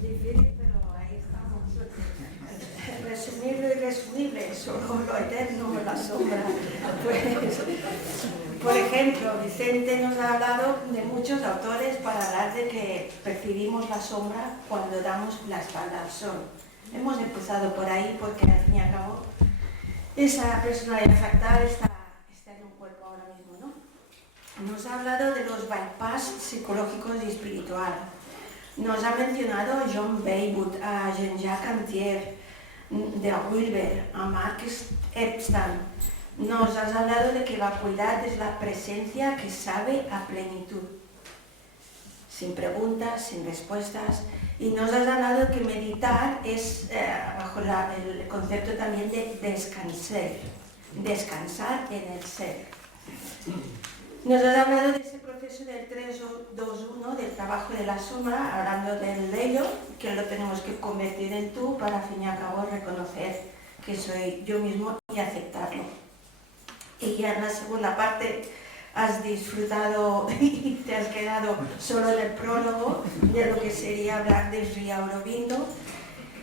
Difícil, pero ahí estamos. Resumirlo y resumible, solo lo eterno, la sombra. Pues, por ejemplo, Vicente nos ha hablado de muchos autores para hablar de que percibimos la sombra cuando damos la espalda al sol. Hemos empezado por ahí porque al fin y al cabo esa personalidad fractal está en un cuerpo ahora mismo, ¿no? Nos ha hablado de los bypass psicológicos y espiritual. Nos ha mencionado a John Baywood, a Jean-Jacques Antier, de Wilber, a Mark Epstein. Nos has hablado de que vacuidad es la presencia que sabe a plenitud, sin preguntas, sin respuestas. Y nos has hablado de que meditar es bajo el concepto también de descansar en el ser. Nos has hablado de ese proceso del 3-2-1, del trabajo de la sombra, hablando del ello, que lo tenemos que convertir en tú para al fin y al cabo reconocer que soy yo mismo y aceptarlo. Y ya en la segunda parte has disfrutado y te has quedado solo en el prólogo de lo que sería hablar de Sri Aurobindo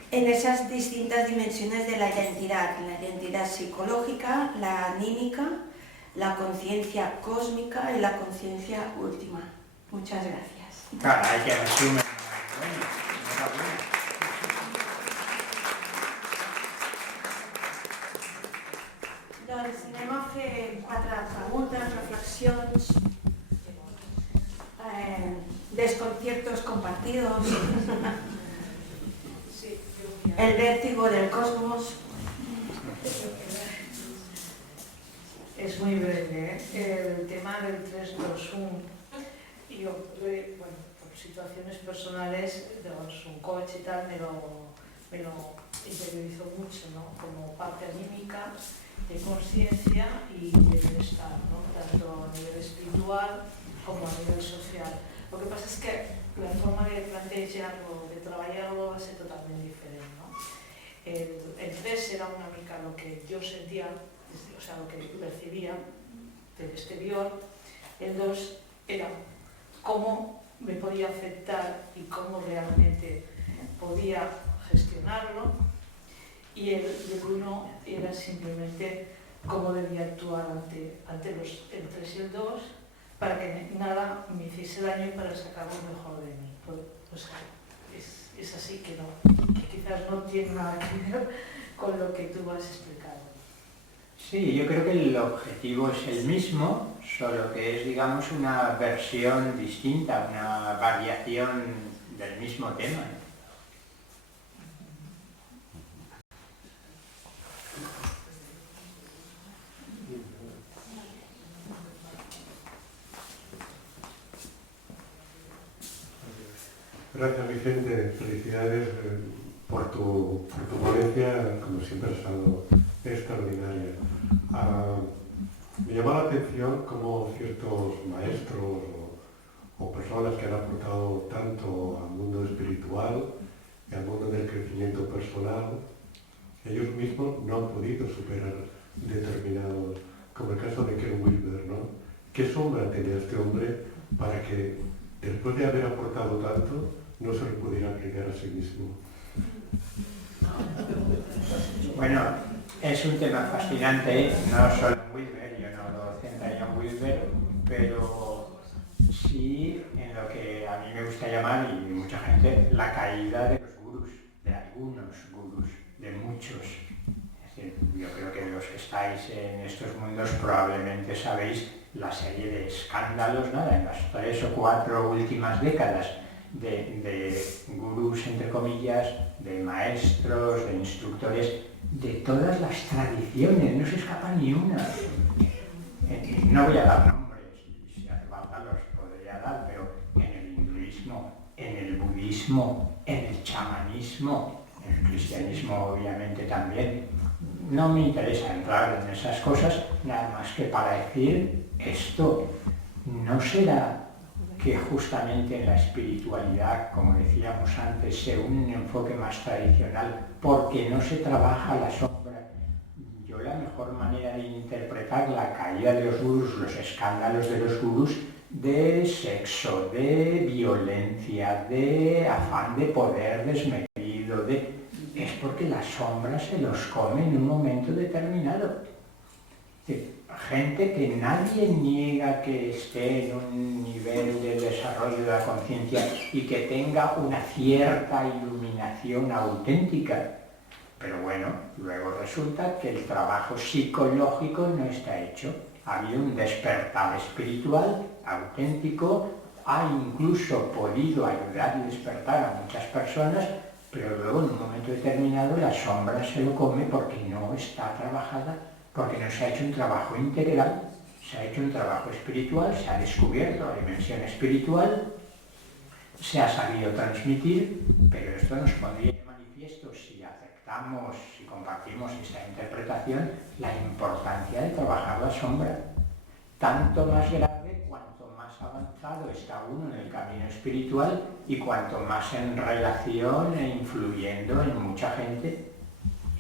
en esas distintas dimensiones de la identidad psicológica, la anímica, la conciencia cósmica y la conciencia última. Muchas gracias. Caray, que resumen. Doncs anem a fer 4 preguntes, reflexions, desconciertos compartidos, el vértigo del cosmos. Es muy breve, el tema del 3-2-1. Yo, bueno, por situaciones personales, un coach y tal, me lo interiorizó mucho, ¿no? Como parte anímica, de conciencia y de bienestar, ¿no? Tanto a nivel espiritual como a nivel social. Lo que pasa es que la forma de plantearlo, de trabajarlo, va a ser totalmente diferente, ¿no? El 3 era una mica lo que yo sentía, o sea, lo que percibía del exterior. El 2 era cómo me podía afectar y cómo realmente podía gestionarlo. Y el 1 era simplemente cómo debía actuar ante el 3 y el 2 para que nada me hiciese daño y para sacar lo mejor de mí. O sea, es así que quizás no tiene nada que ver con lo que tú has explicado. Sí, yo creo que el objetivo es el mismo, solo que es, digamos, una versión distinta, una variación del mismo tema. Gracias, Vicente. Felicidades por tu ponencia, como siempre ha estado extraordinaria. Me llama la atención cómo ciertos maestros o personas que han aportado tanto al mundo espiritual y al mundo del crecimiento personal, ellos mismos no han podido superar determinados, como el caso de Ken Wilber, ¿no? ¿Qué sombra tenía este hombre para que, después de haber aportado tanto, no se lo pudiera aplicar a sí mismo? Bueno, es un tema fascinante, no solo en Wilber, yo no lo centraría en Wilber, pero sí en lo que a mí me gusta llamar, y mucha gente, la caída de los gurús, de algunos gurús, de muchos. Es decir, yo creo que los que estáis en estos mundos probablemente sabéis la serie de escándalos, ¿no? En las 3 o 4 últimas décadas de gurús, entre comillas, de maestros, de instructores, de todas las tradiciones, no se escapa ni una. No voy a dar nombres, si hace falta los podría dar, pero en el hinduismo, en el budismo, en el chamanismo, en el cristianismo obviamente también. No me interesa entrar en esas cosas, nada más que para decir esto. ¿No será que justamente en la espiritualidad, como decíamos antes, se une un enfoque más tradicional porque no se trabaja la sombra? Yo la mejor manera de interpretar la caída de los gurús, los escándalos de los gurús, de sexo, de violencia, de afán de poder desmedido, es porque la sombra se los come en un momento determinado. Gente que nadie niega que esté en un nivel de desarrollo de la conciencia y que tenga una cierta iluminación auténtica. Pero bueno, luego resulta que el trabajo psicológico no está hecho. Ha habido un despertar espiritual auténtico, ha incluso podido ayudar y despertar a muchas personas, pero luego en un momento determinado la sombra se lo come porque no está trabajada, porque no se ha hecho un trabajo integral, se ha hecho un trabajo espiritual, se ha descubierto la dimensión espiritual, se ha sabido transmitir, pero esto nos pondría de manifiesto, si aceptamos, si compartimos esta interpretación, la importancia de trabajar la sombra. Tanto más grave cuanto más avanzado está uno en el camino espiritual y cuanto más en relación e influyendo en mucha gente.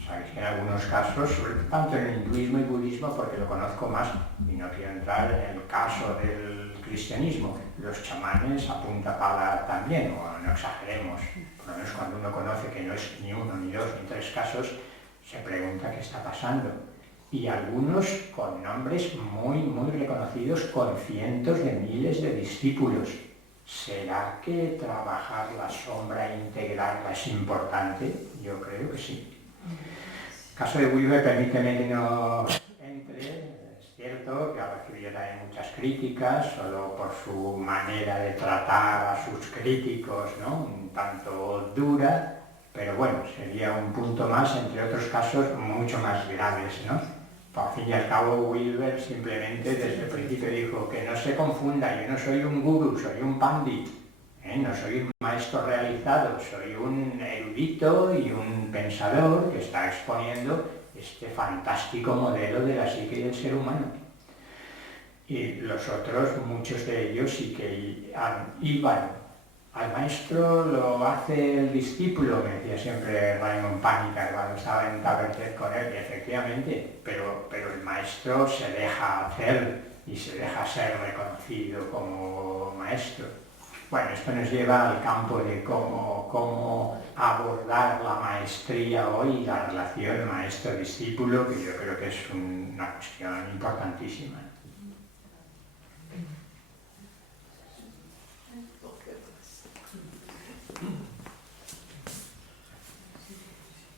Sabéis que en algunos casos, tanto en el hinduismo y budismo, porque lo conozco más y no quiero entrar en el caso del cristianismo, los chamanes a punta pala también, o no exageremos, por lo menos cuando uno conoce que no es ni uno, ni dos, ni tres casos, se pregunta qué está pasando. Y algunos con nombres muy, muy reconocidos, con cientos de miles de discípulos. ¿Será que trabajar la sombra e integrarla es importante? Yo creo que sí. El caso de Weaver, permíteme que no entre, es cierto que ha recibido también muchas críticas, solo por su manera de tratar a sus críticos, ¿no? Un tanto dura, pero bueno, sería un punto más, entre otros casos mucho más graves, ¿no? Por fin y al cabo, Weaver simplemente desde el principio dijo que no se confunda, yo no soy un gurú, soy un pandit. No soy un maestro realizado, soy un erudito y un pensador que está exponiendo este fantástico modelo de la psique y del ser humano. Y los otros, muchos de ellos sí que iban al maestro, lo hace el discípulo, me decía siempre Raymond Panikkar cuando estaba en Tabertet con él, y efectivamente, pero el maestro se deja hacer y se deja ser reconocido como maestro. Bueno, esto nos lleva al campo de cómo abordar la maestría hoy, la relación maestro-discípulo, que yo creo que es una cuestión importantísima.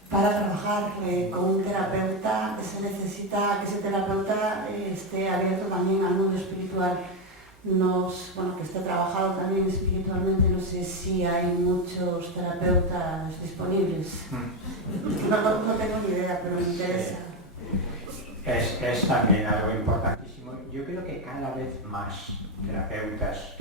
Para trabajar con un terapeuta se necesita que ese terapeuta esté abierto también al mundo espiritual. Que esté trabajado también espiritualmente, no sé si hay muchos terapeutas disponibles. No tengo ni idea, pero me interesa. Es también algo importantísimo. Yo creo que cada vez más terapeutas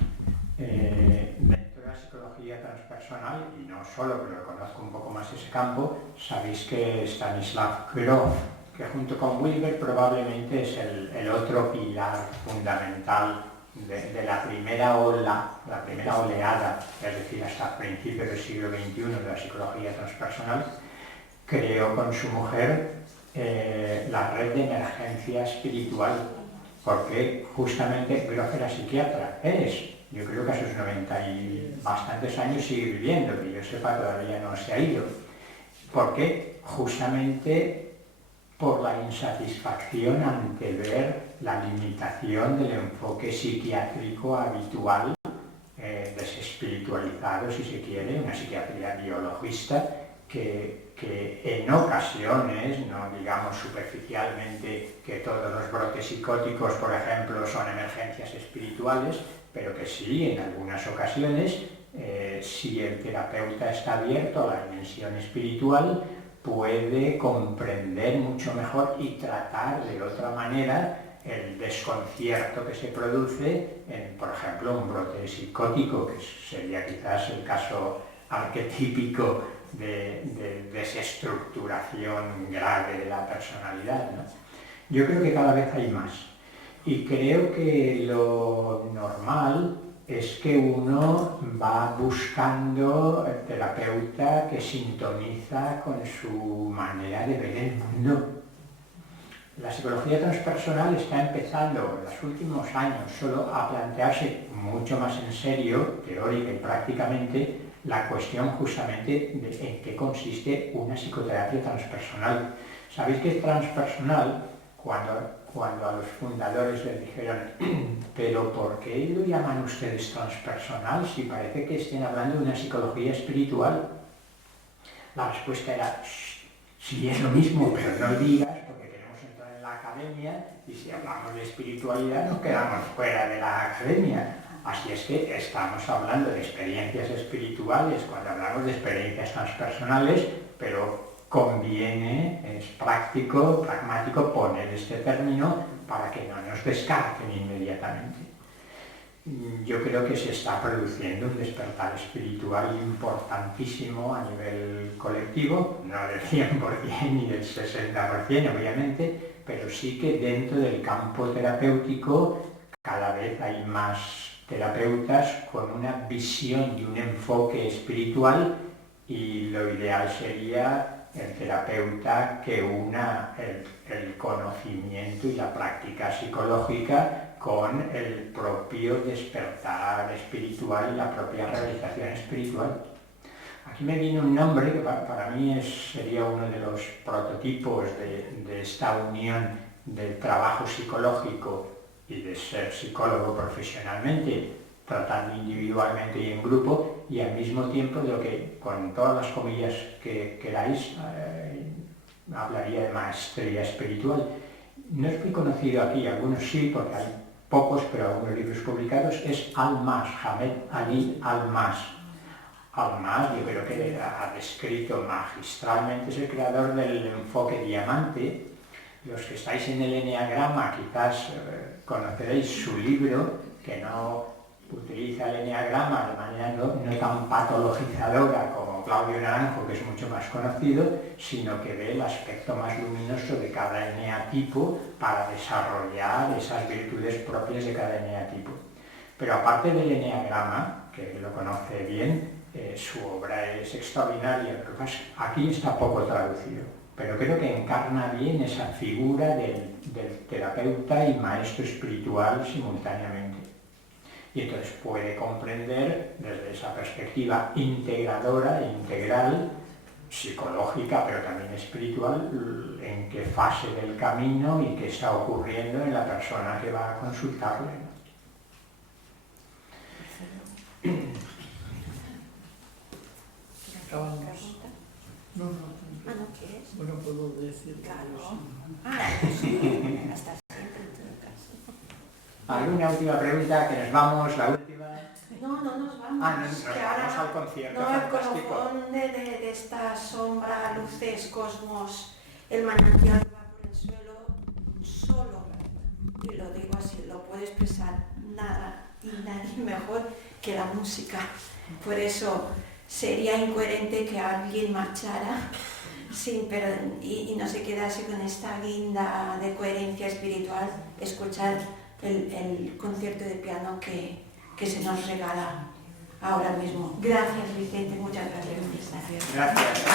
dentro de la psicología transpersonal, y no solo, pero conozco un poco más ese campo, sabéis que Stanislav Grof, que junto con Wilber probablemente es el otro pilar fundamental de la primera oleada, es decir, hasta principios del siglo XXI de la psicología transpersonal, creó con su mujer la red de emergencia espiritual, porque justamente Grof era psiquiatra, yo creo que a sus 90 y bastantes años sigue viviendo, que yo sepa todavía no se ha ido, porque justamente por la insatisfacción ante ver la limitación del enfoque psiquiátrico habitual, desespiritualizado si se quiere, una psiquiatría biologista que en ocasiones, no digamos superficialmente que todos los brotes psicóticos, por ejemplo, son emergencias espirituales, pero que sí, en algunas ocasiones, si el terapeuta está abierto a la dimensión espiritual, puede comprender mucho mejor y tratar de otra manera el desconcierto que se produce en, por ejemplo, un brote psicótico, que sería quizás el caso arquetípico de desestructuración grave de la personalidad, ¿no? Yo creo que cada vez hay más. Y creo que lo normal es que uno va buscando el terapeuta que sintoniza con su manera de ver el mundo. La psicología transpersonal está empezando en los últimos años solo a plantearse mucho más en serio, teórica y prácticamente, la cuestión justamente de en qué consiste una psicoterapia transpersonal. ¿Sabéis que es transpersonal? Cuando a los fundadores les dijeron, pero ¿por qué lo llaman ustedes transpersonal si parece que estén hablando de una psicología espiritual? La respuesta era, sí es lo mismo, pero no digas, porque queremos entrar en la academia y si hablamos de espiritualidad nos quedamos fuera de la academia. Así es que estamos hablando de experiencias espirituales cuando hablamos de experiencias transpersonales, pero conviene, es práctico, pragmático poner este término para que no nos descarten inmediatamente. Yo creo que se está produciendo un despertar espiritual importantísimo a nivel colectivo, no del 100% ni del 60% obviamente, pero sí que dentro del campo terapéutico cada vez hay más terapeutas con una visión y un enfoque espiritual, y lo ideal sería el terapeuta que una el conocimiento y la práctica psicológica con el propio despertar espiritual y la propia realización espiritual. Aquí me viene un nombre que para mí sería uno de los prototipos de esta unión del trabajo psicológico y de ser psicólogo profesionalmente, tratando individualmente y en grupo, y al mismo tiempo de lo que, con todas las comillas que queráis, hablaría de maestría espiritual. No es muy conocido aquí, algunos sí, porque hay pocos, pero algunos libros publicados, es Almas, Hamed Ali Almas. Almas, yo creo que ha descrito magistralmente, es el creador del enfoque diamante. Los que estáis en el Eneagrama quizás conoceréis su libro, que no utiliza el Eneagrama de manera no tan patologizadora como Claudio Naranjo, que es mucho más conocido, sino que ve el aspecto más luminoso de cada eneatipo para desarrollar esas virtudes propias de cada eneatipo. Pero aparte del Eneagrama, que lo conoce bien, su obra es extraordinaria, pero aquí está poco traducido. Pero creo que encarna bien esa figura del terapeuta y maestro espiritual simultáneamente. Y entonces puede comprender desde esa perspectiva integradora e integral, psicológica, pero también espiritual, en qué fase del camino y qué está ocurriendo en la persona que va a consultarle. Acabamos. No. Ah, ¿no quieres? Bueno, puedo decir. Claro. Sí. Hasta siempre en todo caso. ¿Alguna última pregunta? Que nos vamos, la última. No nos vamos. Nos que vamos ahora al concierto no, el fantástico. colofón de esta sombra, luces, cosmos, el manantial que va por el suelo, solo, y lo digo así, lo puede expresar nada y nadie mejor que la música. Por eso sería incoherente que alguien marchara y no se quedase con esta guinda de coherencia espiritual, escuchar el concierto de piano que se nos regala ahora mismo. Gracias, Vicente, muchas gracias. Gracias.